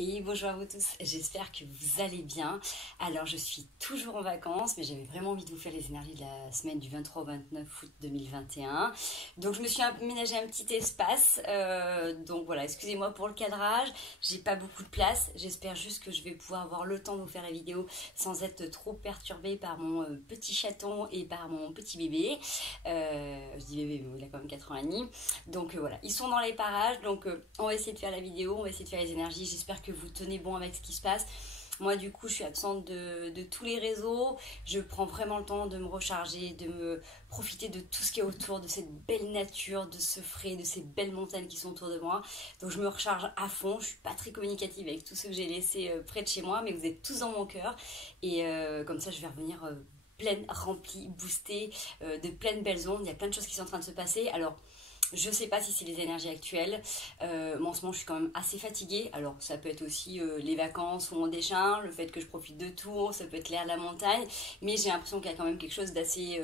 Et bonjour à vous tous, j'espère que vous allez bien. Alors je suis toujours en vacances, mais j'avais vraiment envie de vous faire les énergies de la semaine du 23 au 29 août 2021. Donc je me suis aménagé un petit espace, donc voilà, excusez-moi pour le cadrage, j'ai pas beaucoup de place. J'espère juste que je vais pouvoir avoir le temps de vous faire la vidéo sans être trop perturbée par mon petit chaton et par mon petit bébé. Je dis bébé, mais il a quand même 4 ans et demi. Donc voilà, ils sont dans les parages, donc on va essayer de faire la vidéo, on va essayer de faire les énergies. J'espère que vous tenez bon avec ce qui se passe. Moi du coup je suis absente de tous les réseaux, je prends vraiment le temps de me recharger, de me profiter de tout ce qui est autour, de cette belle nature, de ce frais, de ces belles montagnes qui sont autour de moi. Donc je me recharge à fond, je suis pas très communicative avec tous ceux que j'ai laissés près de chez moi, mais vous êtes tous dans mon cœur et comme ça je vais revenir pleine, remplie, boostée, de pleines belles ondes. Il y a plein de choses qui sont en train de se passer. Alors je sais pas si c'est les énergies actuelles. Moi en ce moment je suis quand même assez fatiguée. Alors ça peut être aussi les vacances où on décharge, le fait que je profite de tout, ça peut être l'air de la montagne. Mais j'ai l'impression qu'il y a quand même quelque chose d'assez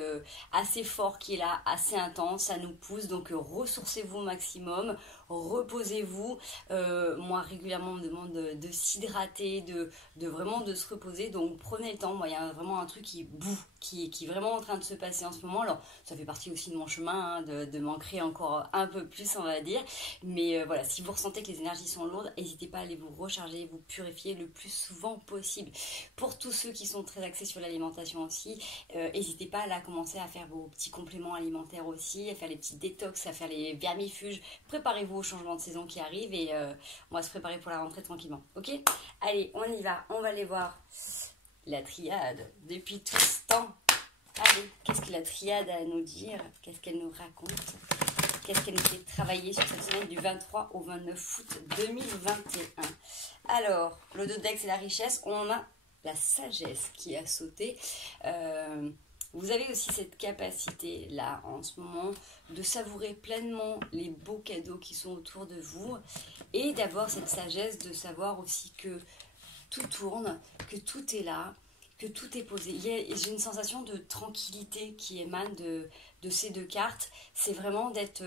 assez fort qui est là, assez intense, ça nous pousse. Donc ressourcez-vous au maximum, reposez-vous. Moi régulièrement on me demande de s'hydrater, de vraiment de se reposer. Donc prenez le temps. Moi il y a vraiment un truc qui est vraiment en train de se passer en ce moment. Alors ça fait partie aussi de mon chemin, hein, de m'ancrer encore un peu plus on va dire, mais voilà, si vous ressentez que les énergies sont lourdes, n'hésitez pas à aller vous recharger, vous purifier le plus souvent possible. Pour tous ceux qui sont très axés sur l'alimentation aussi, n'hésitez pas à commencer à faire vos petits compléments alimentaires aussi, à faire les petits détox, à faire les vermifuges. Préparez-vous au changement de saison qui arrive et on va se préparer pour la rentrée tranquillement, ok? Allez, on y va, on va aller voir la triade depuis tout ce temps. Allez, qu'est-ce que la triade a à nous dire? Qu'est-ce qu'elle nous raconte? Qu'est-ce qu'elle nous fait travailler sur cette semaine du 23 au 29 août 2021? Alors, le dodex et la richesse, on a la sagesse qui a sauté. Vous avez aussi cette capacité là en ce moment de savourer pleinement les beaux cadeaux qui sont autour de vous et d'avoir cette sagesse de savoir aussi que tout tourne, que tout est là, que tout est posé. J'ai une sensation de tranquillité qui émane de ces deux cartes. C'est vraiment d'être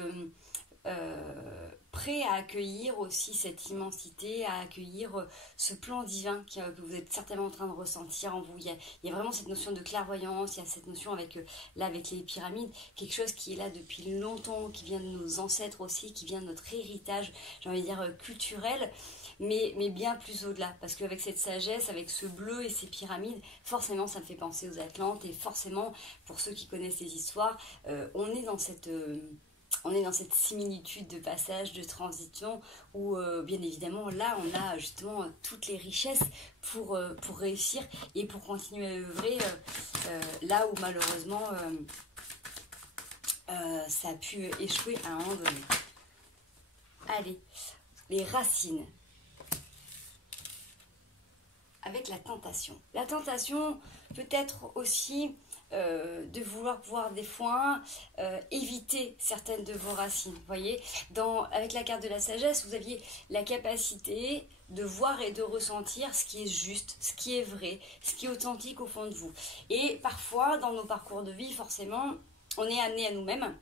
prêt à accueillir aussi cette immensité, à accueillir ce plan divin que vous êtes certainement en train de ressentir en vous. Il y a vraiment cette notion de clairvoyance, il y a cette notion avec, là, avec les pyramides, quelque chose qui est là depuis longtemps, qui vient de nos ancêtres aussi, qui vient de notre héritage, j'ai envie de dire culturel, mais bien plus au-delà. Parce qu'avec cette sagesse, avec ce bleu et ces pyramides, forcément ça me fait penser aux Atlantes et forcément, pour ceux qui connaissent les histoires, on est dans cette similitude de passage, de transition, où bien évidemment là on a justement toutes les richesses pour réussir et pour continuer à œuvrer là où malheureusement ça a pu échouer à un moment donné. Allez, les racines. Avec la tentation. La tentation peut être aussi de vouloir pouvoir des fois éviter certaines de vos racines. Vous voyez, avec la carte de la sagesse, vous aviez la capacité de voir et de ressentir ce qui est juste, ce qui est vrai, ce qui est authentique au fond de vous. Et parfois, dans nos parcours de vie, forcément, on est amené à nous-mêmes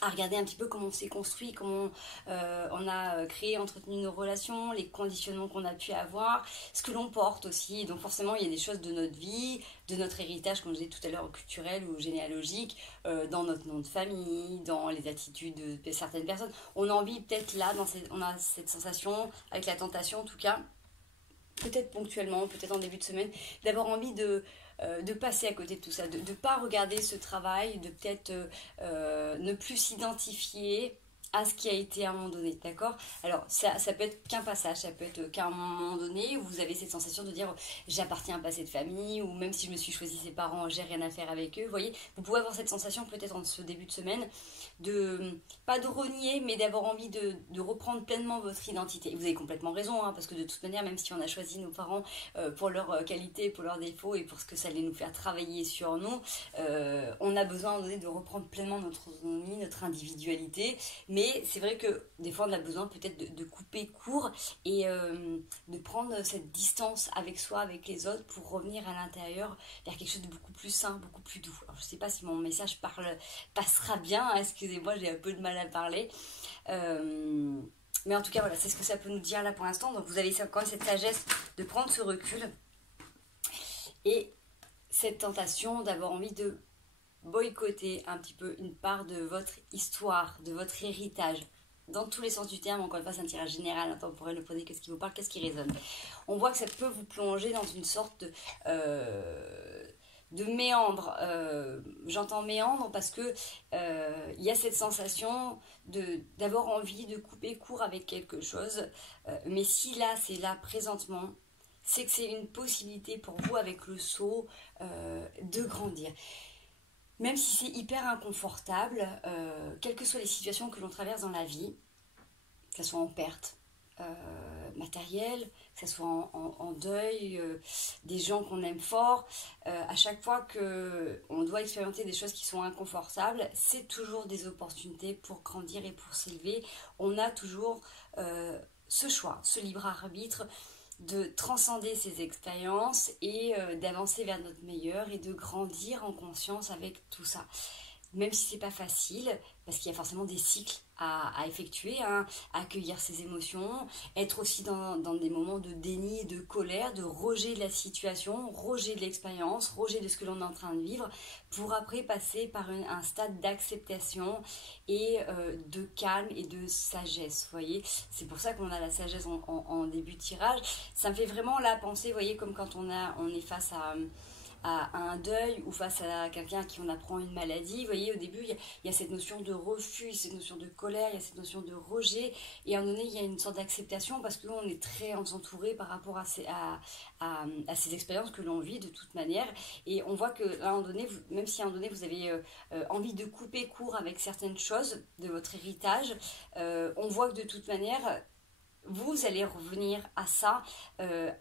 à regarder un petit peu comment on s'est construit, comment on a créé, entretenu nos relations, les conditionnements qu'on a pu avoir, ce que l'on porte aussi. Donc forcément, il y a des choses de notre vie, de notre héritage, comme je disais tout à l'heure, culturel ou généalogique, dans notre nom de famille, dans les attitudes de certaines personnes. On a envie peut-être là, on a cette sensation, avec la tentation en tout cas, peut-être ponctuellement, peut-être en début de semaine, d'avoir envie de passer à côté de tout ça, de ne pas regarder ce travail, de peut-être ne plus s'identifier à ce qui a été à un moment donné, d'accord? Alors, ça peut être qu'un passage, ça peut être qu'à un moment donné où vous avez cette sensation de dire j'appartiens à un passé de famille, ou même si je me suis choisi ses parents, j'ai rien à faire avec eux, vous voyez? Vous pouvez avoir cette sensation peut-être en ce début de semaine, pas de renier, mais d'avoir envie de reprendre pleinement votre identité. Et vous avez complètement raison, hein, parce que de toute manière, même si on a choisi nos parents pour leurs qualités, pour leurs défauts et pour ce que ça allait nous faire travailler sur nous, on a besoin de reprendre pleinement notre autonomie, notre individualité, mais c'est vrai que des fois on a besoin peut-être de couper court et de prendre cette distance avec soi, avec les autres, pour revenir à l'intérieur vers quelque chose de beaucoup plus sain, beaucoup plus doux. Alors, je ne sais pas si mon message passera bien, hein, excusez-moi, j'ai un peu de mal à parler. Mais en tout cas, voilà, c'est ce que ça peut nous dire là pour l'instant. Donc vous avez quand même cette sagesse de prendre ce recul et cette tentation d'avoir envie de boycotter un petit peu une part de votre histoire, de votre héritage. Dans tous les sens du terme, encore une fois, c'est un tirage général, intemporel, ne prenez qu'est-ce qui vous parle, qu'est-ce qui résonne. On voit que ça peut vous plonger dans une sorte de méandre. J'entends méandre parce que il y a cette sensation d'avoir envie de couper court avec quelque chose. Mais si là, c'est là présentement, c'est que c'est une possibilité pour vous avec le saut de grandir. Même si c'est hyper inconfortable, quelles que soient les situations que l'on traverse dans la vie, que ce soit en perte matérielle, que ce soit en deuil, des gens qu'on aime fort, à chaque fois qu'on doit expérimenter des choses qui sont inconfortables, c'est toujours des opportunités pour grandir et pour s'élever. On a toujours ce choix, ce libre arbitre de transcender ces expériences et d'avancer vers notre meilleur et de grandir en conscience avec tout ça. Même si c'est pas facile, parce qu'il y a forcément des cycles à effectuer, hein, accueillir ses émotions, être aussi dans des moments de déni, de colère, de rejet de la situation, rejet de l'expérience, rejet de ce que l'on est en train de vivre, pour après passer par un stade d'acceptation et de calme et de sagesse, vous voyez. C'est pour ça qu'on a la sagesse en début de tirage. Ça me fait vraiment là penser, vous voyez, comme quand on est face à un deuil ou face à quelqu'un à qui on apprend une maladie. Vous voyez, au début, il y a cette notion de refus, cette notion de colère, il y a cette notion de rejet. Et à un moment donné, il y a une sorte d'acceptation parce qu'on est très entouré par rapport à ces expériences que l'on vit de toute manière. Et on voit que à un moment donné, même si à un moment donné, vous avez envie de couper court avec certaines choses de votre héritage, on voit que de toute manière, vous allez revenir à ça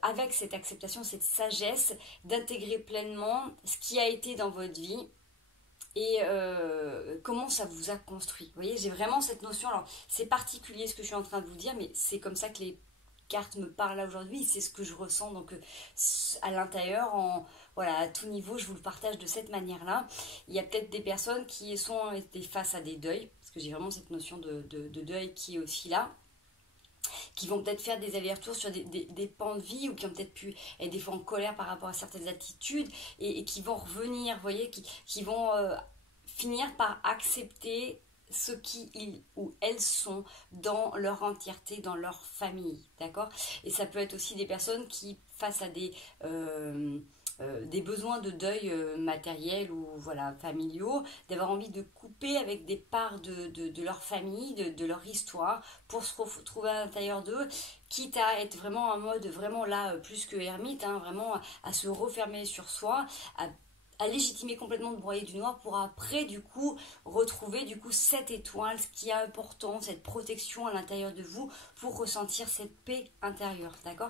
avec cette acceptation, cette sagesse d'intégrer pleinement ce qui a été dans votre vie et comment ça vous a construit. Vous voyez, j'ai vraiment cette notion. Alors, c'est particulier ce que je suis en train de vous dire, mais c'est comme ça que les cartes me parlent là aujourd'hui. C'est ce que je ressens donc à l'intérieur, voilà, à tout niveau, je vous le partage de cette manière-là. Il y a peut-être des personnes qui sont face à des deuils, parce que j'ai vraiment cette notion de deuil qui est aussi là, qui vont peut-être faire des allers-retours sur des pans de vie ou qui ont peut-être pu être des fois en colère par rapport à certaines attitudes et qui vont revenir, vous voyez, qui vont finir par accepter ce qu'ils ou elles sont dans leur entièreté, dans leur famille, d'accord. Et ça peut être aussi des personnes qui, face à des besoins de deuil matériel ou voilà, familiaux, d'avoir envie de couper avec des parts de leur famille, de leur histoire, pour se retrouver à l'intérieur d'eux, quitte à être vraiment en mode vraiment là, plus que ermite, hein, vraiment à se refermer sur soi, à légitimer complètement le broyer du noir pour après du coup retrouver du coup cette étoile, ce qui est important, cette protection à l'intérieur de vous pour ressentir cette paix intérieure, d'accord.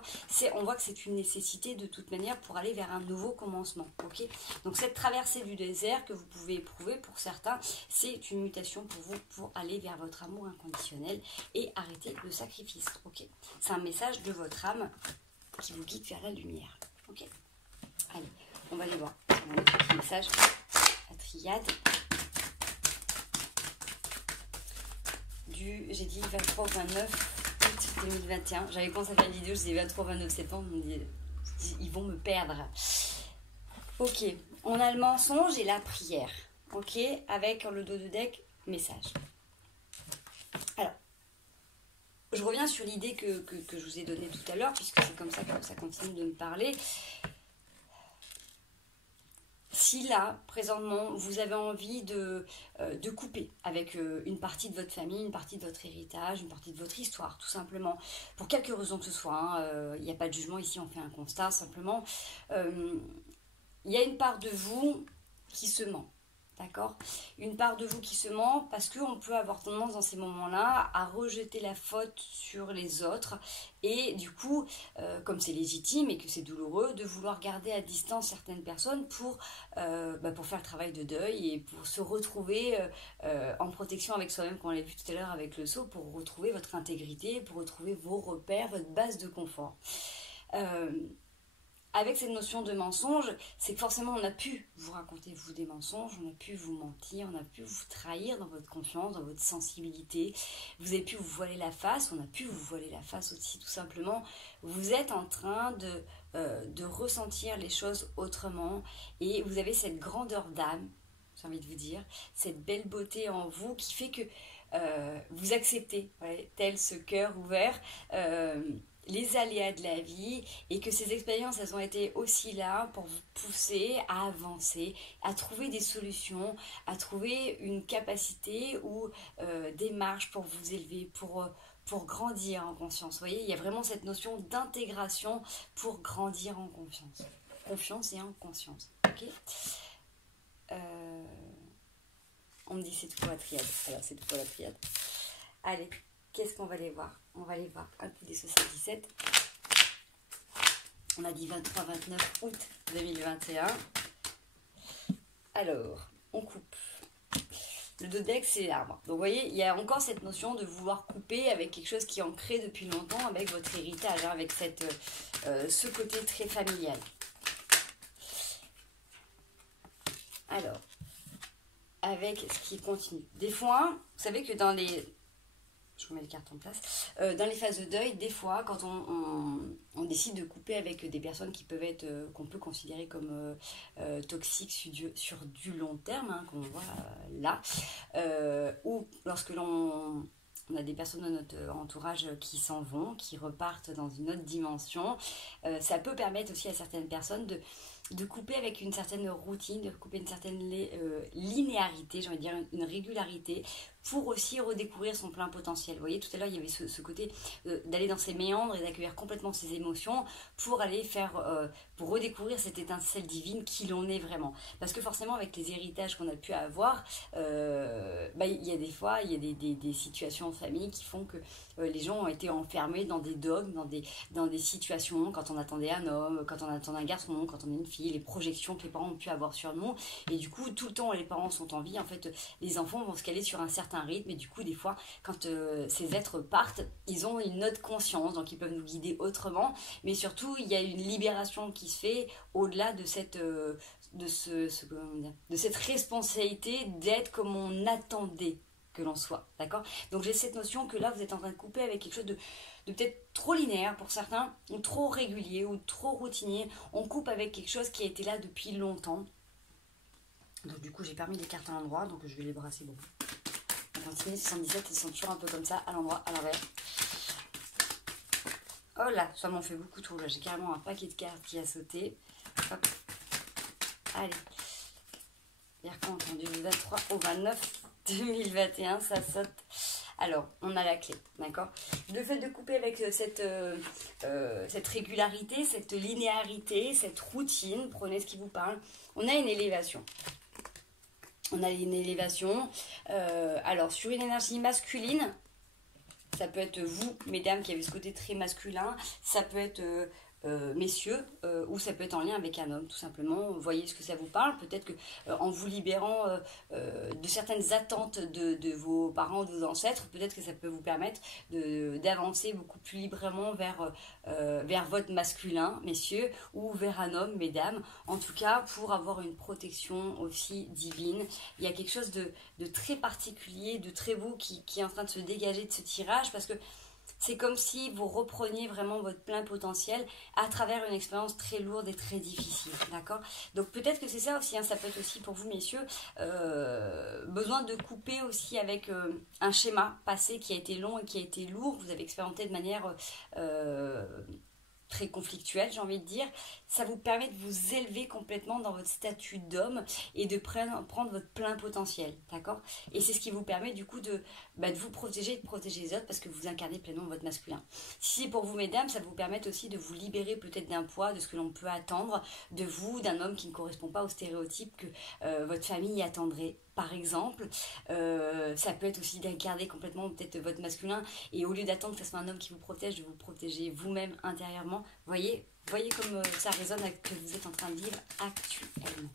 On voit que c'est une nécessité de toute manière pour aller vers un nouveau commencement, ok. Donc cette traversée du désert que vous pouvez éprouver pour certains, c'est une mutation pour vous pour aller vers votre amour inconditionnel et arrêter le sacrifice, ok. C'est un message de votre âme qui vous guide vers la lumière, ok. Allez, on va aller voir mon autre message, la triade j'ai dit 23 au 29 août 2021. J'avais commencé à faire une vidéo, je disais 23 au 29 septembre, on me dit, ils vont me perdre. Ok, on a le mensonge et la prière, ok, avec le dos de deck, message. Alors, je reviens sur l'idée que je vous ai donnée tout à l'heure, puisque c'est comme ça que ça continue de me parler. Si là, présentement, vous avez envie de couper avec une partie de votre famille, une partie de votre héritage, une partie de votre histoire, tout simplement, pour quelque raison que ce soit, il n'y a pas de jugement ici, on fait un constat, simplement, il y a une part de vous qui se ment. D'accord, une part de vous qui se ment parce qu'on peut avoir tendance dans ces moments-là à rejeter la faute sur les autres et du coup, comme c'est légitime et que c'est douloureux, de vouloir garder à distance certaines personnes pour faire le travail de deuil et pour se retrouver en protection avec soi-même, comme on l'a vu tout à l'heure avec le saut, pour retrouver votre intégrité, pour retrouver vos repères, votre base de confort. avec cette notion de mensonge, c'est que forcément on a pu vous raconter vous des mensonges, on a pu vous mentir, on a pu vous trahir dans votre confiance, dans votre sensibilité, vous avez pu vous voiler la face, on a pu vous voiler la face aussi tout simplement. Vous êtes en train de ressentir les choses autrement et vous avez cette grandeur d'âme, j'ai envie de vous dire, cette belle beauté en vous qui fait que vous acceptez, ouais, tel ce cœur ouvert, les aléas de la vie et que ces expériences, elles ont été aussi là pour vous pousser à avancer, à trouver des solutions, à trouver une capacité ou des marges pour vous élever, pour grandir en conscience. Vous voyez, il y a vraiment cette notion d'intégration pour grandir en confiance. Confiance et en conscience. Ok. On me dit c'est tout pour la triade. Alors c'est tout pour la triade. Allez, qu'est-ce qu'on va aller voir? On va aller voir un coup des 77. On a dit 23-29 août 2021. Alors, on coupe. Le dodex, c'est l'arbre. Donc vous voyez, il y a encore cette notion de vouloir couper avec quelque chose qui est ancré depuis longtemps, avec votre héritage, hein, avec ce côté très familial. Alors, avec ce qui continue. Des fois, vous savez que dans les... Je remets les cartes en place. Dans les phases de deuil, des fois, quand on décide de couper avec des personnes qui peuvent être, qu'on peut considérer comme toxiques sur du long terme, hein, qu'on voit là, ou lorsque l'on a des personnes dans notre entourage qui s'en vont, qui repartent dans une autre dimension, ça peut permettre aussi à certaines personnes de couper avec une certaine routine, de couper une certaine linéarité, j'ai envie de dire une régularité, pour aussi redécouvrir son plein potentiel. Vous voyez, tout à l'heure, il y avait ce côté d'aller dans ses méandres et d'accueillir complètement ses émotions pour aller pour redécouvrir cette étincelle divine qui l'on est vraiment. Parce que forcément, avec les héritages qu'on a pu avoir, il y a des fois, il y a des situations en famille qui font que les gens ont été enfermés dans des dogmes, dans des situations, quand on attendait un homme, quand on attendait un garçon, quand on est une fille, les projections que les parents ont pu avoir sur nous. Et du coup, tout le temps, les parents sont en vie. En fait, les enfants vont se caler sur un certain rythme. Et du coup, des fois, quand ces êtres partent, ils ont une autre conscience, donc ils peuvent nous guider autrement. Mais surtout, il y a une libération qui se fait au-delà de cette... de cette responsabilité d'être comme on attendait que l'on soit, d'accord? Donc j'ai cette notion que là vous êtes en train de couper avec quelque chose de peut-être trop linéaire pour certains, ou trop régulier, ou trop routinier. On coupe avec quelque chose qui a été là depuis longtemps. Donc du coup j'ai pas mis les cartes à l'endroit, donc je vais les brasser beaucoup. On continue, 77, ils sont toujours un peu comme ça, à l'endroit, à l'envers. Oh là, ça m'en fait beaucoup trop, là j'ai carrément un paquet de cartes qui a sauté. Hop. Allez. Hier quand entendu du 23 au 29 2021, ça saute. Alors, on a la clé, d'accord? Le fait de couper avec cette régularité, cette linéarité, cette routine, prenez ce qui vous parle, on a une élévation. On a une élévation. Alors, sur une énergie masculine, ça peut être vous, mesdames, qui avez ce côté très masculin, ça peut être... messieurs, ou ça peut être en lien avec un homme, tout simplement. Vous voyez ce que ça vous parle. Peut-être que en vous libérant de certaines attentes de vos parents, de vos ancêtres, peut-être que ça peut vous permettre d'avancer beaucoup plus librement vers votre masculin, messieurs, ou vers un homme, mesdames. En tout cas, pour avoir une protection aussi divine. Il y a quelque chose de très particulier, de très beau qui est en train de se dégager de ce tirage, parce que c'est comme si vous repreniez vraiment votre plein potentiel à travers une expérience très lourde et très difficile, d'accord? Donc peut-être que c'est ça aussi, hein, ça peut être aussi pour vous, messieurs, besoin de couper aussi avec un schéma passé qui a été long et qui a été lourd, vous avez expérimenté de manière... très conflictuel, j'ai envie de dire, ça vous permet de vous élever complètement dans votre statut d'homme et de prendre votre plein potentiel, d'accord? Et c'est ce qui vous permet du coup de vous protéger et de protéger les autres parce que vous incarnez pleinement votre masculin. Si c'est pour vous, mesdames, ça vous permet aussi de vous libérer peut-être d'un poids, de ce que l'on peut attendre de vous, d'un homme qui ne correspond pas aux stéréotypes que votre famille attendrait. Par exemple, ça peut être aussi d'incarner complètement peut-être votre masculin et au lieu d'attendre que ce soit un homme qui vous protège, de vous protéger vous-même intérieurement. Voyez comme ça résonne avec ce que vous êtes en train de vivre actuellement.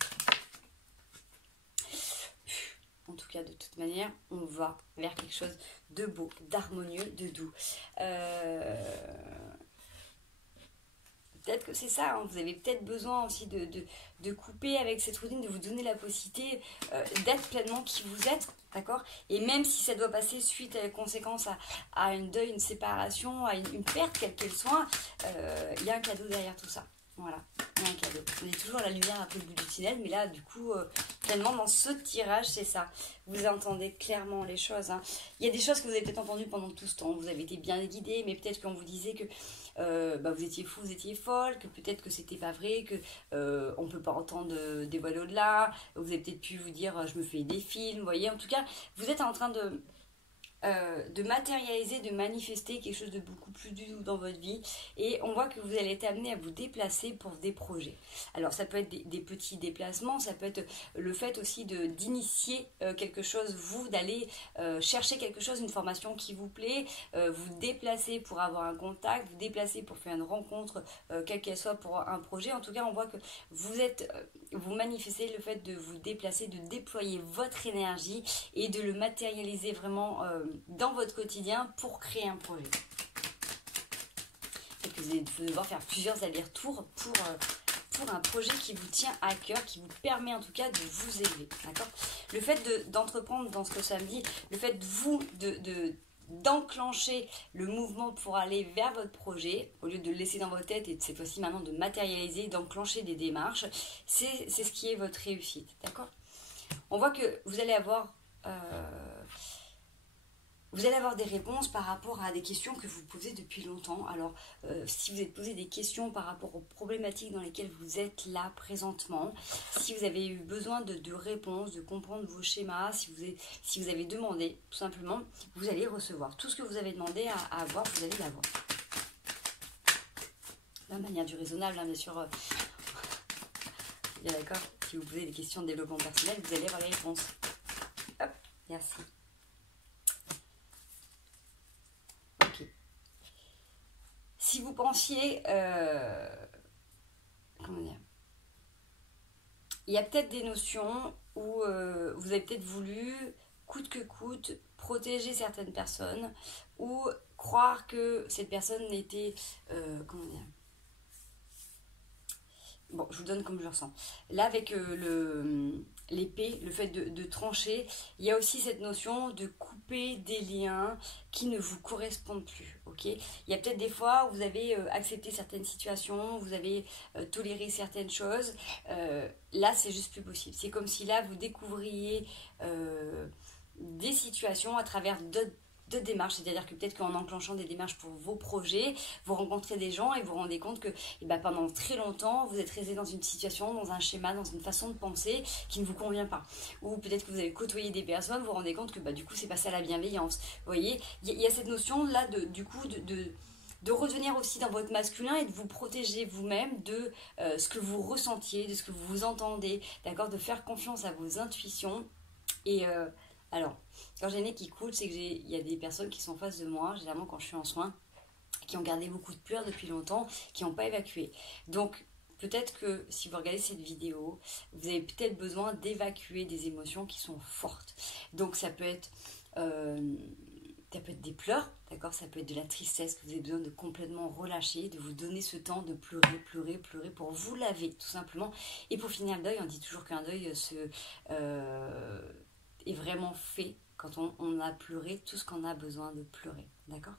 En tout cas, de toute manière, on va vers quelque chose de beau, d'harmonieux, de doux. peut-être que c'est ça, hein. Vous avez peut-être besoin aussi de couper avec cette routine, de vous donner la possibilité d'être pleinement qui vous êtes, d'accord? Et même si ça doit passer suite à la conséquence à une deuil, une séparation, à une perte, quelle qu'elle soit, il y a un cadeau derrière tout ça. Voilà, il y a un cadeau. On est toujours la lumière un peu au bout du tunnel, mais là, du coup, pleinement dans ce tirage, c'est ça. Vous entendez clairement les choses, hein. Il y a des choses que vous avez peut-être entendues pendant tout ce temps. Vous avez été bien guidé, mais peut-être qu'on vous disait que vous étiez fou, vous étiez folle, que peut-être que c'était pas vrai, que on peut pas entendre des voiles au-delà. Vous avez peut-être pu vous dire, je me fais des films, vous voyez. En tout cas, vous êtes en train de matérialiser, de manifester quelque chose de beaucoup plus doux dans votre vie, et on voit que vous allez être amené à vous déplacer pour des projets. Alors ça peut être des petits déplacements, ça peut être le fait aussi d'initier quelque chose, vous d'aller chercher quelque chose, une formation qui vous plaît, vous déplacer pour avoir un contact, vous déplacer pour faire une rencontre, quelle qu'elle soit, pour un projet. En tout cas, on voit que vous manifestez le fait de vous déplacer, de déployer votre énergie et de le matérialiser vraiment dans votre quotidien pour créer un projet. Et que vous allez devoir faire plusieurs allers-retours pour un projet qui vous tient à cœur, qui vous permet en tout cas de vous élever. D'accord ? Le fait d'entreprendre dans ce que ça me dit, le fait d'enclencher le mouvement pour aller vers votre projet, au lieu de le laisser dans votre tête et cette fois-ci maintenant de matérialiser, d'enclencher des démarches, c'est ce qui est votre réussite. D'accord ? On voit que vous allez avoir des réponses par rapport à des questions que vous posez depuis longtemps. Alors, si vous êtes posé des questions par rapport aux problématiques dans lesquelles vous êtes là présentement, si vous avez eu besoin de réponses, de comprendre vos schémas, si vous avez demandé, tout simplement, vous allez recevoir. Tout ce que vous avez demandé à avoir, vous allez l'avoir. La manière du raisonnable, hein, bien sûr. Bien d'accord. Si vous posez des questions de développement personnel, vous allez avoir les réponses. Hop, merci. Si vous pensiez, comment dire, il y a peut-être des notions où vous avez peut-être voulu, coûte que coûte, protéger certaines personnes ou croire que cette personne n'était, comment dire, bon, je vous donne comme je le ressens. Là, avec l'épée, le fait de trancher, il y a aussi cette notion de couper des liens qui ne vous correspondent plus. Ok ? Il y a peut-être des fois où vous avez accepté certaines situations, vous avez toléré certaines choses. Là, c'est juste plus possible. C'est comme si là, vous découvriez des situations à travers d'autres démarches, c'est-à-dire que peut-être qu'en enclenchant des démarches pour vos projets, vous rencontrez des gens et vous vous rendez compte que pendant très longtemps, vous êtes resté dans une situation, dans un schéma, dans une façon de penser qui ne vous convient pas. Ou peut-être que vous avez côtoyé des personnes, vous vous rendez compte que du coup, c'est pas ça la bienveillance. Vous voyez, il y a cette notion-là de revenir aussi dans votre masculin et de vous protéger vous-même de ce que vous ressentiez, de ce que vous entendez, d'accord, de faire confiance à vos intuitions. Et alors, quand j'ai le nez qui coule, c'est qu'il y a des personnes qui sont en face de moi, généralement quand je suis en soins, qui ont gardé beaucoup de pleurs depuis longtemps, qui n'ont pas évacué. Donc, peut-être que si vous regardez cette vidéo, vous avez peut-être besoin d'évacuer des émotions qui sont fortes. Donc, ça peut être des pleurs, d'accord ? Ça peut être de la tristesse que vous avez besoin de complètement relâcher, de vous donner ce temps de pleurer pour vous laver, tout simplement. Et pour finir le deuil, on dit toujours qu'un deuil est vraiment fait quand on a pleuré tout ce qu'on a besoin de pleurer, d'accord ?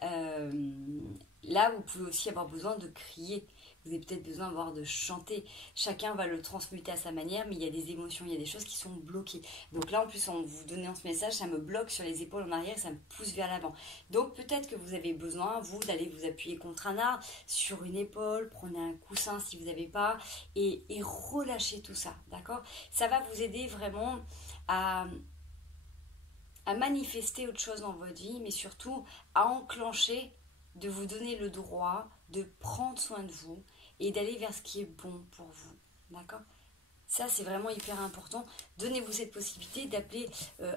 Là, vous pouvez aussi avoir besoin de crier, vous avez peut-être besoin de chanter. Chacun va le transmuter à sa manière, mais il y a des émotions, il y a des choses qui sont bloquées. Donc là, en plus, en vous donnant ce message, ça me bloque sur les épaules en arrière, ça me pousse vers l'avant. Donc peut-être que vous avez besoin, vous, d'aller vous appuyer contre un arbre, sur une épaule, prenez un coussin si vous n'avez pas, et relâchez tout ça, d'accord ? Ça va vous aider vraiment à manifester autre chose dans votre vie, mais surtout à enclencher, de vous donner le droit de prendre soin de vous et d'aller vers ce qui est bon pour vous, d'accord ? Ça, c'est vraiment hyper important. Donnez-vous cette possibilité d'appeler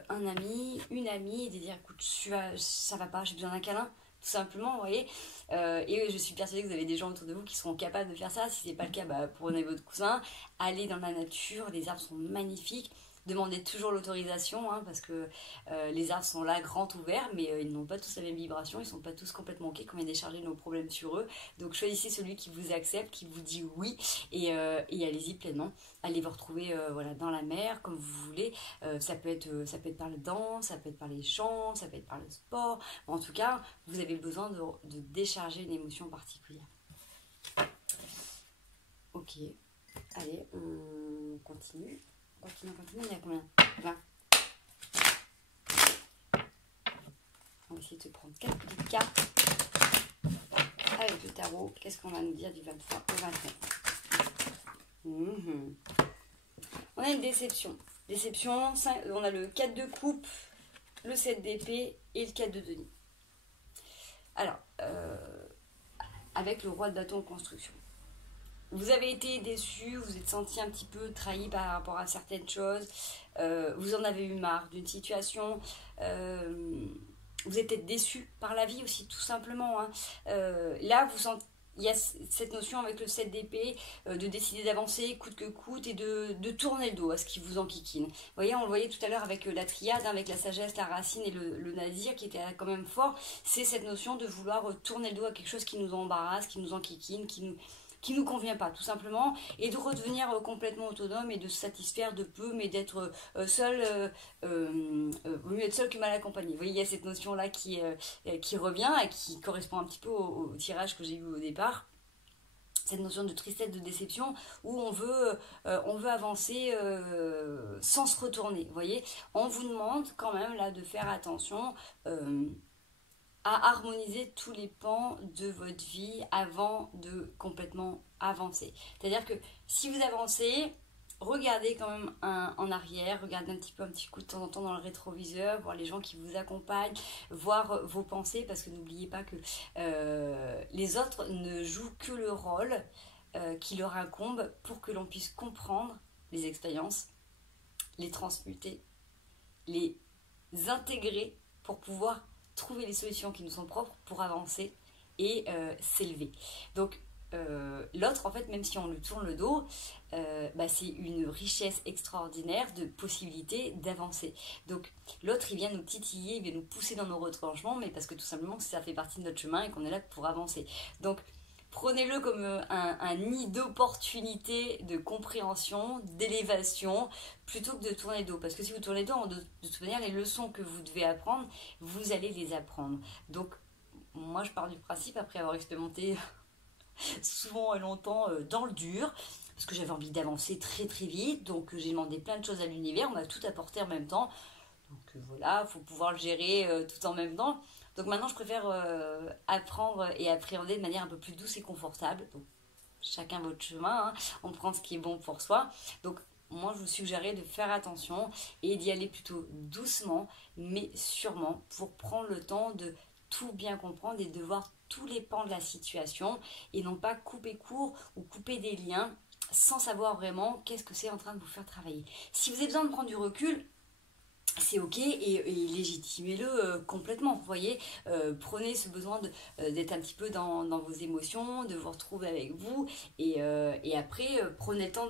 un ami, une amie, et de dire, écoute, ça va pas, j'ai besoin d'un câlin, tout simplement, vous voyez. Et je suis persuadée que vous avez des gens autour de vous qui seront capables de faire ça. Si ce n'est pas le cas, prenez votre coussin, allez dans la nature, les arbres sont magnifiques. demandez toujours l'autorisation, hein, parce que les arbres sont là, grands ouverts, mais ils n'ont pas tous la même vibration, ils ne sont pas tous complètement ok, qu'on vient décharger nos problèmes sur eux. Donc choisissez celui qui vous accepte, qui vous dit oui, et allez-y pleinement. Allez vous retrouver voilà, dans la mer, comme vous voulez. Ça peut être par la danse, ça peut être par les chants, ça peut être par le sport. En tout cas, vous avez besoin de décharger une émotion particulière. Ok, allez, on continue. Continue, il y a combien? 20. On va essayer de prendre 4 petites cartes. Avec le tarot, qu'est-ce qu'on va nous dire du 23 au 29? On a une déception. Déception, on a le 4 de coupe, le 7 d'épée et le 4 de denier. Alors, avec le roi de bâton en construction. Vous avez été déçu, vous êtes senti un petit peu trahi par rapport à certaines choses, vous en avez eu marre d'une situation, vous êtes peut-être déçu par la vie aussi, tout simplement. Hein. Là, il y a cette notion avec le 7 d'épée de décider d'avancer coûte que coûte et de tourner le dos à ce qui vous enquiquine. Vous voyez, on le voyait tout à l'heure avec la triade, hein, avec la sagesse, la racine et le nazir qui était quand même fort. C'est cette notion de vouloir tourner le dos à quelque chose qui nous embarrasse, qui nous enquiquine, qui nous convient pas, tout simplement, et de redevenir complètement autonome et de se satisfaire de peu, mais d'être seul, vaut mieux être seul que mal accompagné. Vous voyez, il y a cette notion-là qui revient et qui correspond un petit peu au tirage que j'ai eu au départ. Cette notion de tristesse, de déception, où on veut avancer sans se retourner. Vous voyez, on vous demande quand même là de faire attention à harmoniser tous les pans de votre vie avant de complètement avancer. C'est-à-dire que si vous avancez, regardez quand même en arrière, regardez un petit coup de temps en temps dans le rétroviseur, voir les gens qui vous accompagnent, voir vos pensées, parce que n'oubliez pas que les autres ne jouent que le rôle qui leur incombe pour que l'on puisse comprendre les expériences, les transmuter, les intégrer pour pouvoir trouver les solutions qui nous sont propres pour avancer et s'élever. Donc l'autre, en fait, même si on lui tourne le dos, c'est une richesse extraordinaire de possibilités d'avancer. Donc l'autre, il vient nous titiller, il vient nous pousser dans nos retranchements, mais parce que tout simplement ça fait partie de notre chemin et qu'on est là pour avancer. Donc prenez-le comme un nid d'opportunité, de compréhension, d'élévation, plutôt que de tourner le dos. Parce que si vous tournez le dos, de toute manière, les leçons que vous devez apprendre, vous allez les apprendre. Donc, moi, je pars du principe, après avoir expérimenté souvent et longtemps dans le dur, parce que j'avais envie d'avancer très très vite, donc j'ai demandé plein de choses à l'univers, on m'a tout apporté en même temps. Donc voilà, il faut pouvoir le gérer tout en même temps. Donc maintenant, je préfère apprendre et appréhender de manière un peu plus douce et confortable. Donc, chacun votre chemin, hein. On prend ce qui est bon pour soi. Donc, moi, je vous suggérerais de faire attention et d'y aller plutôt doucement, mais sûrement, pour prendre le temps de tout bien comprendre et de voir tous les pans de la situation et non pas couper court ou couper des liens sans savoir vraiment qu'est-ce que c'est en train de vous faire travailler. Si vous avez besoin de prendre du recul, c'est ok et légitimez-le complètement, vous voyez, prenez ce besoin d'être un petit peu dans vos émotions, de vous retrouver avec vous et après prenez le temps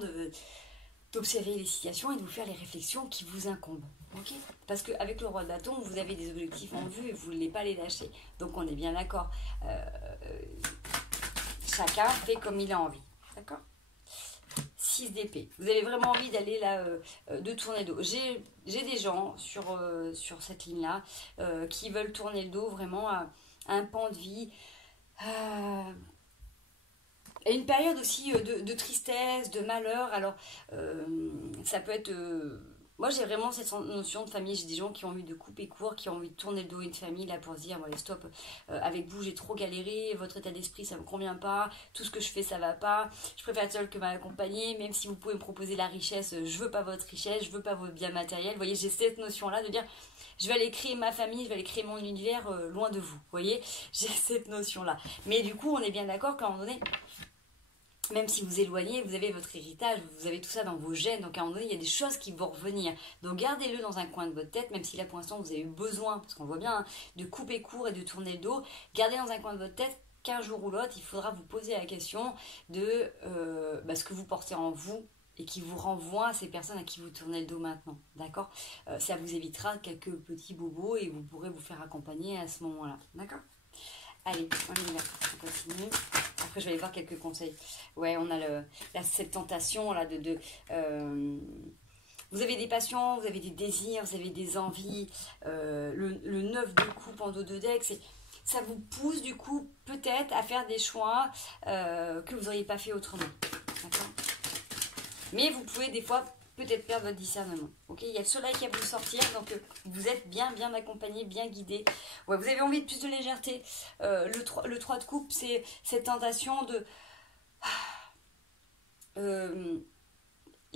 d'observer les situations et de vous faire les réflexions qui vous incombent, ok? Parce qu'avec le roi de bâton, vous avez des objectifs en vue et vous ne voulez pas les lâcher, donc on est bien d'accord, chacun fait comme il a envie, d'accord? 6 d'épée. Vous avez vraiment envie d'aller là, de tourner le dos. J'ai des gens sur cette ligne-là qui veulent tourner le dos vraiment à un pan de vie. Et une période aussi de tristesse, de malheur. Alors, ça peut être... moi, j'ai vraiment cette notion de famille. J'ai des gens qui ont envie de couper court, qui ont envie de tourner le dos à une famille là pour se dire, voilà, stop, avec vous, j'ai trop galéré, votre état d'esprit, ça me convient pas, tout ce que je fais, ça va pas, je préfère être seule que m'accompagner, même si vous pouvez me proposer la richesse, je veux pas votre richesse, je veux pas vos biens matériels. Vous voyez, j'ai cette notion-là de dire, je vais aller créer ma famille, je vais aller créer mon univers loin de vous. Vous voyez, j'ai cette notion-là. Mais du coup, on est bien d'accord qu'à un moment donné, même si vous éloignez, vous avez votre héritage, vous avez tout ça dans vos gènes, donc à un moment donné, il y a des choses qui vont revenir. Donc gardez-le dans un coin de votre tête, même si là pour l'instant vous avez eu besoin, parce qu'on voit bien, hein, de couper court et de tourner le dos, gardez dans un coin de votre tête qu'un jour ou l'autre, il faudra vous poser la question de ce que vous portez en vous, et qui vous renvoie à ces personnes à qui vous tournez le dos maintenant, d'accord? Ça vous évitera quelques petits bobos et vous pourrez vous faire accompagner à ce moment-là, d'accord? Allez, on y va, on continue. Après, je vais aller voir quelques conseils. Ouais, on a cette tentation là vous avez des passions, vous avez des désirs, vous avez des envies. Le 9 de coupe en dos de deck, ça vous pousse du coup peut-être à faire des choix que vous n'auriez pas fait autrement. D'accord? Mais vous pouvez des fois peut-être perdre votre discernement. Ok, il y a le soleil qui va vous sortir, donc vous êtes bien accompagné, bien guidé. Ouais, vous avez envie de plus de légèreté. Le 3 de coupe, c'est cette tentation de...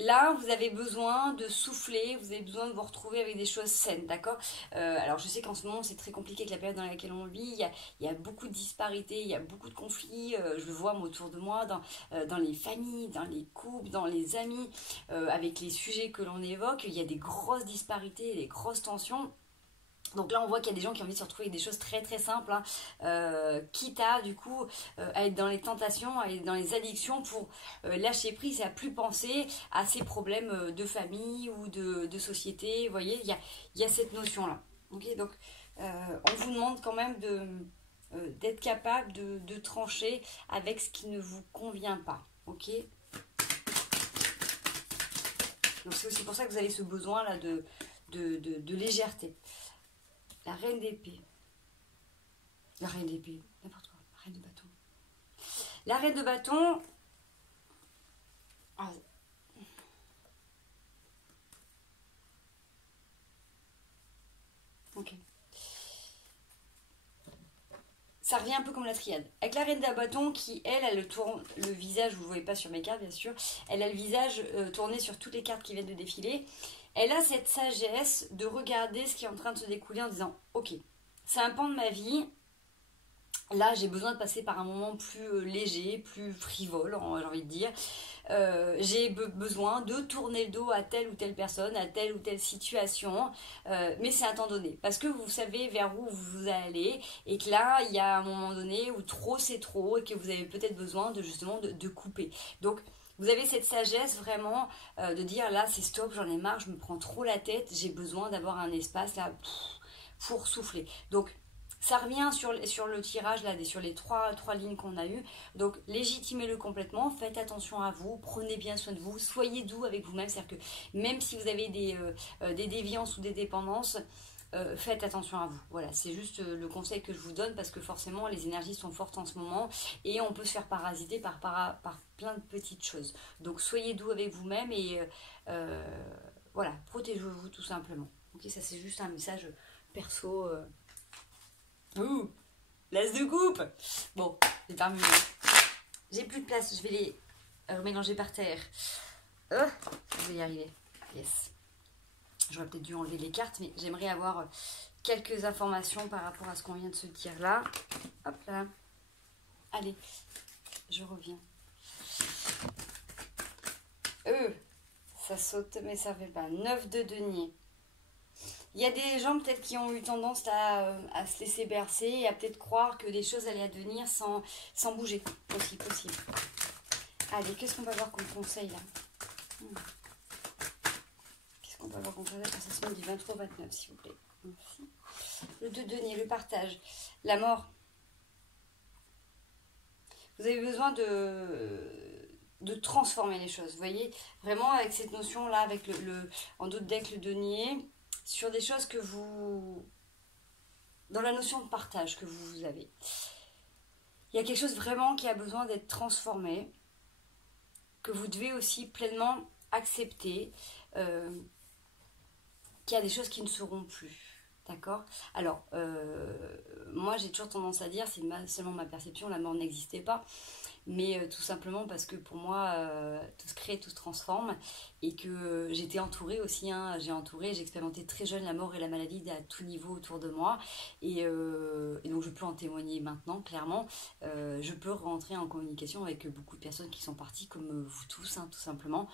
Là, vous avez besoin de souffler, vous avez besoin de vous retrouver avec des choses saines, d'accord? Alors, je sais qu'en ce moment, c'est très compliqué avec la période dans laquelle on vit. Il y a beaucoup de disparités, il y a beaucoup de conflits. Je le vois, moi, autour de moi, dans les familles, dans les couples, dans les amis, avec les sujets que l'on évoque. Il y a des grosses disparités, des grosses tensions. Donc là, on voit qu'il y a des gens qui ont envie de se retrouver avec des choses très très simples, hein, quitte à du coup à être dans les tentations, à être dans les addictions pour lâcher prise et à plus penser à ces problèmes de famille ou de société. Vous voyez, il y a cette notion-là. Okay, donc, on vous demande quand même d'être capable de trancher avec ce qui ne vous convient pas. Ok. Donc c'est aussi pour ça que vous avez ce besoin-là de légèreté. La reine d'épée. La reine d'épée, n'importe quoi. La reine de bâton. La reine de bâton. Ah. Ok. Ça revient un peu comme la triade. Avec la reine de bâton qui, elle tourne le visage, vous ne le voyez pas sur mes cartes bien sûr, elle a le visage tourné sur toutes les cartes qui viennent de défiler. Elle a cette sagesse de regarder ce qui est en train de se découler en disant « Ok, c'est un pan de ma vie, là j'ai besoin de passer par un moment plus léger, plus frivole, j'ai envie de dire. J'ai besoin de tourner le dos à telle ou telle personne, à telle ou telle situation, mais c'est un temps donné, parce que vous savez vers où vous allez, et que là, il y a un moment donné où trop c'est trop, et que vous avez peut-être besoin justement de couper. Donc, vous avez cette sagesse vraiment de dire là, c'est stop, j'en ai marre, je me prends trop la tête, j'ai besoin d'avoir un espace là pour souffler. Donc, ça revient sur le tirage, là, sur les trois lignes qu'on a eues. Donc, légitimez-le complètement, faites attention à vous, prenez bien soin de vous, soyez doux avec vous-même. C'est-à-dire que même si vous avez des déviances ou des dépendances, faites attention à vous. Voilà, c'est juste le conseil que je vous donne parce que forcément, les énergies sont fortes en ce moment et on peut se faire parasiter par plein de petites choses. Donc, soyez doux avec vous-même et voilà, protégez-vous tout simplement. Ok, ça c'est juste un message perso. Ouh, l'as de coupe. Bon, c'est terminé. J'ai plus de place, je vais les mélanger par terre. Je vais y arriver. Yes. J'aurais peut-être dû enlever les cartes, mais j'aimerais avoir quelques informations par rapport à ce qu'on vient de se dire là. Hop là. Allez, je reviens. Ça saute, mais ça fait pas. 9 de denier. Il y a des gens peut-être qui ont eu tendance à se laisser bercer et à peut-être croire que des choses allaient advenir sans bouger. Aussi possible. Allez, qu'est-ce qu'on va voir comme conseil là? Qu'est-ce qu'on va voir comme conseil pour cette semaine du 23 au 29, s'il vous plaît? Merci. Le 2 de denier, le partage, la mort. Vous avez besoin de transformer les choses, vous voyez? Vraiment avec cette notion-là, avec en dos de deck, le denier, sur des choses que vous... dans la notion de partage que vous avez. Il y a quelque chose vraiment qui a besoin d'être transformé, que vous devez aussi pleinement accepter, qu'il y a des choses qui ne seront plus. D'accord? Alors, moi j'ai toujours tendance à dire, c'est seulement ma perception, la mort n'existait pas. Mais tout simplement parce que pour moi, tout se crée, tout se transforme. Et que j'étais entourée aussi, hein, j'ai expérimenté très jeune la mort et la maladie à tout niveau autour de moi. Et donc je peux en témoigner maintenant, clairement. Je peux rentrer en communication avec beaucoup de personnes qui sont parties, comme vous tous, hein, tout simplement.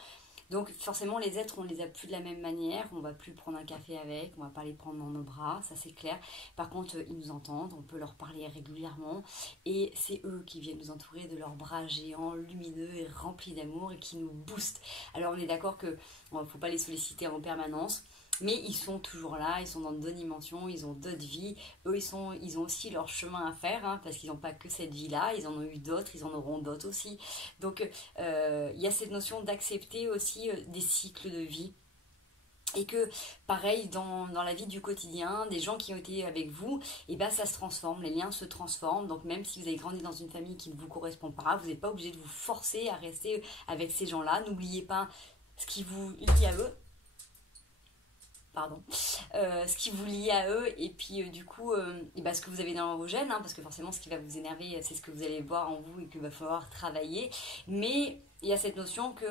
Donc forcément les êtres, on les a plus de la même manière, on va plus prendre un café avec, on va pas les prendre dans nos bras, ça c'est clair. Par contre, ils nous entendent, on peut leur parler régulièrement et c'est eux qui viennent nous entourer de leurs bras géants, lumineux et remplis d'amour et qui nous boostent. Alors on est d'accord que ne faut pas les solliciter en permanence. Mais ils sont toujours là, ils sont dans d'autres dimensions, ils ont d'autres vies. Eux, ils ont aussi leur chemin à faire, hein, parce qu'ils n'ont pas que cette vie-là, ils en ont eu d'autres, ils en auront d'autres aussi. Donc, il y a cette notion d'accepter aussi des cycles de vie. Et que, pareil, dans la vie du quotidien, des gens qui ont été avec vous, et ben ça se transforme, les liens se transforment. Donc, même si vous avez grandi dans une famille qui ne vous correspond pas, vous n'êtes pas obligé de vous forcer à rester avec ces gens-là. N'oubliez pas ce qui vous lie à eux. Pardon, ce qui vous lie à eux et puis du coup et ben, ce que vous avez dans vos gènes, hein, parce que forcément ce qui va vous énerver c'est ce que vous allez voir en vous et qu'il va falloir travailler, mais il y a cette notion que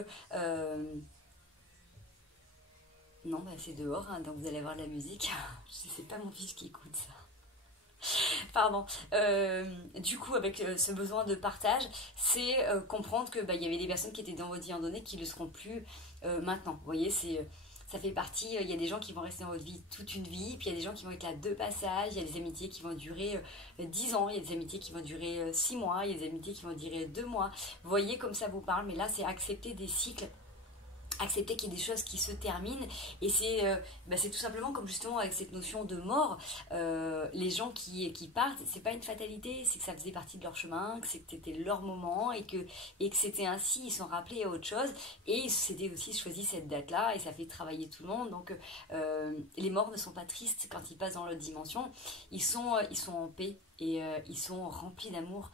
non bah, c'est dehors, hein, donc vous allez avoir de la musique. C'est pas mon fils qui écoute ça. Pardon. Du coup, avec ce besoin de partage, c'est comprendre que bah, y avait des personnes qui étaient dans votre vie en donné qui ne le seront plus maintenant. Vous voyez, ça fait partie, il y a des gens qui vont rester dans votre vie toute une vie, puis il y a des gens qui vont être là de passage, il y a des amitiés qui vont durer 10 ans, il y a des amitiés qui vont durer 6 mois, il y a des amitiés qui vont durer 2 mois. Vous voyez comme ça vous parle, mais là c'est accepter des cycles. Accepter qu'il y ait des choses qui se terminent et c'est tout simplement comme justement avec cette notion de mort, les gens qui partent, c'est pas une fatalité, c'est que ça faisait partie de leur chemin, que c'était leur moment et que c'était ainsi, ils sont rappelés à autre chose et ils s'étaient aussi choisi cette date là et ça fait travailler tout le monde. Donc les morts ne sont pas tristes quand ils passent dans l'autre dimension, ils sont en paix. Et ils sont remplis d'amour,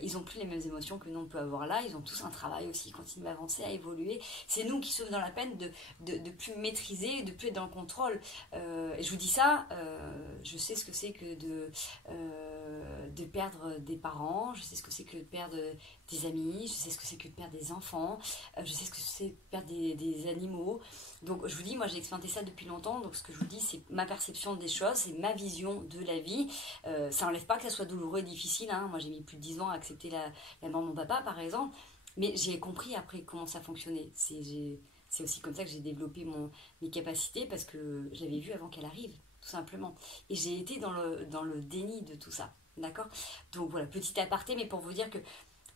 ils n'ont plus les mêmes émotions que nous on peut avoir là, ils ont tous un travail aussi, ils continuent à avancer, à évoluer. C'est nous qui sommes dans la peine de plus maîtriser, de plus être dans le contrôle. Et je vous dis ça, je sais ce que c'est que de perdre des parents, je sais ce que c'est que de perdre des amis, je sais ce que c'est que de perdre des enfants, je sais ce que c'est de perdre des animaux. Donc je vous dis, moi j'ai expérimenté ça depuis longtemps, donc ce que je vous dis c'est ma perception des choses, c'est ma vision de la vie. Ça n'enlève pas que ça soit douloureux et difficile, hein. Moi j'ai mis plus de 10 ans à accepter la mort de mon papa par exemple, mais j'ai compris après comment ça fonctionnait. C'est aussi comme ça que j'ai développé mes capacités parce que je l'avais vu avant qu'elle arrive, tout simplement. Et j'ai été dans le déni de tout ça, d'accord? Donc voilà, petit aparté, mais pour vous dire que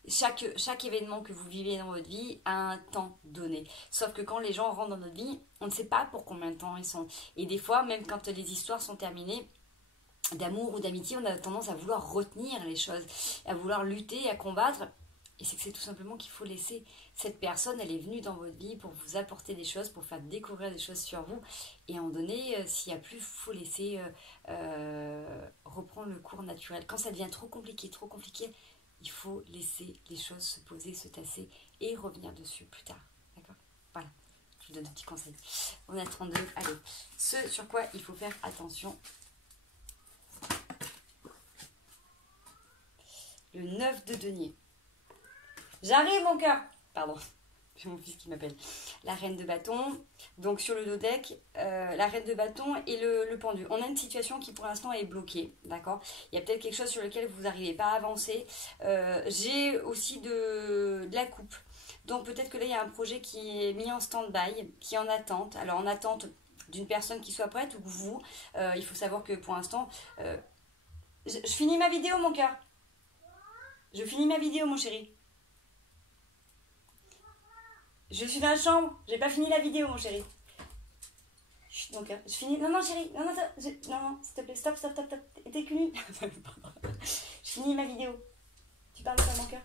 chaque événement que vous vivez dans votre vie a un temps donné. Sauf que quand les gens rentrent dans notre vie, on ne sait pas pour combien de temps ils sont. Et des fois, même quand les histoires sont terminées, d'amour ou d'amitié, on a tendance à vouloir retenir les choses, à vouloir lutter, à combattre. Et c'est que c'est tout simplement qu'il faut laisser cette personne, elle est venue dans votre vie pour vous apporter des choses, pour faire découvrir des choses sur vous. Et à un moment donné, s'il n'y a plus, il faut laisser reprendre le cours naturel. Quand ça devient trop compliqué, il faut laisser les choses se poser, se tasser et revenir dessus plus tard. D'accord? Voilà, je vous donne un petit conseil. On est à 32, allez. Ce sur quoi il faut faire attention. Le 9 de denier. J'arrive mon cœur. Pardon, j'ai mon fils qui m'appelle. La reine de bâton. Donc sur le dodeck, la reine de bâton et le pendu. On a une situation qui pour l'instant est bloquée. D'accord? Il y a peut-être quelque chose sur lequel vous n'arrivez pas à avancer. J'ai aussi de la coupe. Donc peut-être que là il y a un projet qui est mis en stand-by, qui est en attente. Alors en attente d'une personne qui soit prête ou vous. Il faut savoir que pour l'instant... je finis ma vidéo mon cœur. Je finis ma vidéo mon chéri. Je suis dans la chambre, j'ai pas fini la vidéo mon chéri. Chut, donc, je finis. Non, chéri, non, s'il te plaît, stop. T'es cul. Je finis ma vidéo. Tu parles de ça mon cœur?